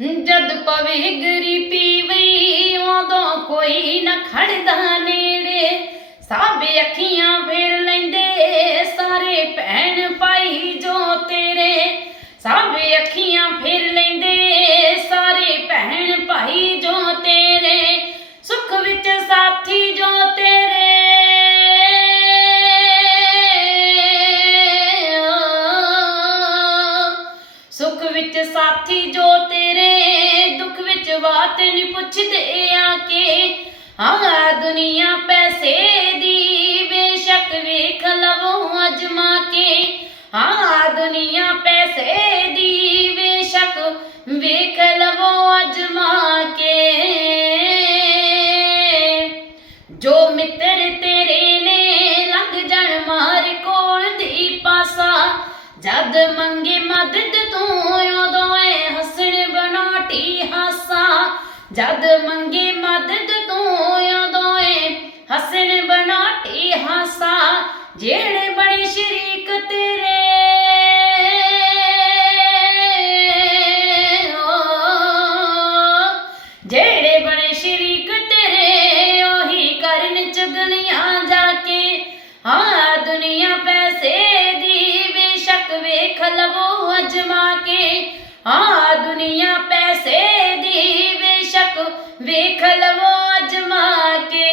ਜਦ ਪਵੇ ਗਰੀਬੀ ਵਈ ਉਦੋਂ ਕੋਈ ਨਾ ਖੜਦਾ ਨੇੜੇ। ਸਾਬੇ ਅੱਖੀਆਂ ਫੇਰ ਲੈਂਦੇ, ਸਾਰੇ ਭੈਣ ਸਾਥੀ ਜੋ ਤੇਰੇ ਦੁੱਖ ਵਿੱਚ ਬਾਤ ਨਹੀਂ ਪੁੱਛਦੇ ਆ ਕੇ। ਹਾਂ ਦੁਨੀਆ ਪੈਸੇ ਦੀ ਬੇਸ਼ੱਕ ਵੇਖ ਲਵੋ ਅਜਮਾ ਕੇ ਹਾਂ ਦੁਨੀਆ ਪੈਸੇ ਦੀ ਬੇਸ਼ੱਕ ਵੇਖ ਜਦ ਮੰਗੇ ਮਦਦ ਤੂੰ, ਉਦੋਂ ਏ ਹੱਸਣ ਬਣਾਟੀ ਹਾਸਾ। ਜਦ ਮੰਗੇ ਮਦਦ ਤੂੰ, ਉਦੋਂ ਏ ਹੱਸਣ ਬਣਾਟੀ ਹਾਸਾ। ਜੇ ਲਵੋ ਅਜਮਾ ਕੇ। ਹਾਂ, ਦੁਨੀਆ ਪੈਸੇ ਦੀ ਬੇਸ਼ੱਕ ਵੇਖ ਲਵੋ ਅਜਮਾ ਕੇ।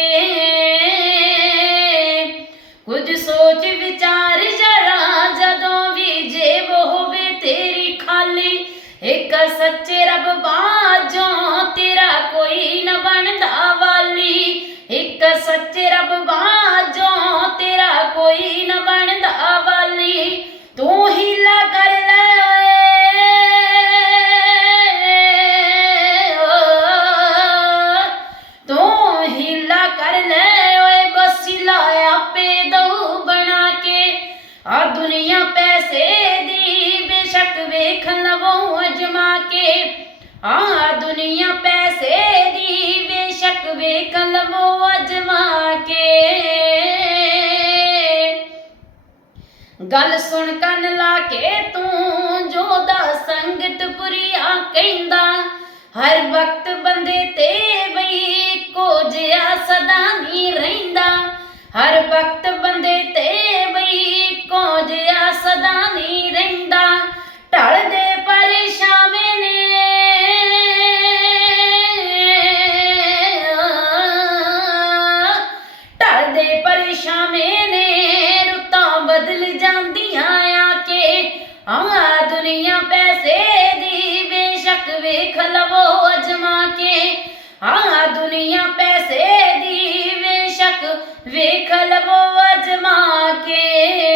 ਕੁਝ ਸੋਚ ਵਿਚਾਰ ਜਰਾ ਜਦੋਂ ਵੀ ਜੇਬ ਹੋਵੇ ਤੇਰੀ ਖਾਲੀ, ਇੱਕ ਸੱਚੇ ਰੱਬ ਬਾਝੋਂ ਤੇਰਾ ਕੋਈ ਨਾ ਆ ਦੁਨੀਆ ਪੈਸੇ ਦੀ ਬੇਸ਼ੱਕ ਵੇਖ ਲਵੋ ਅਜਮਾ ਕੇ ਗੱਲ ਸੁਣ ਕੰਨ ਲਾ ਕੇ ਤੂੰ ਜੋਦਾ ਸੰਗਤ ਪੁਰੀਆ ਕਹਿੰਦਾ, ਹਰ ਵਕਤ ਬੰਦੇ ਤੇ ਬਈ ਕੋ ਜਿਆ ਸਦਾ ਨਹੀਂ ਰਹਿੰਦਾ। ਹਰ ਵਕਤ ਬੰਦੇ ਤੇ ਆਹ ਦੁਨੀਆ ਪੈਸੇ ਦੀ, ਬੇਸ਼ੱਕ ਵੇਖ ਲਵੋ ਅਜਮਾ ਕੇ ਆਹ ਦੁਨੀਆ ਪੈਸੇ ਦੀ, ਬੇਸ਼ੱਕ ਵੇਖ ਲਵੋ ਅਜਮਾ ਕੇ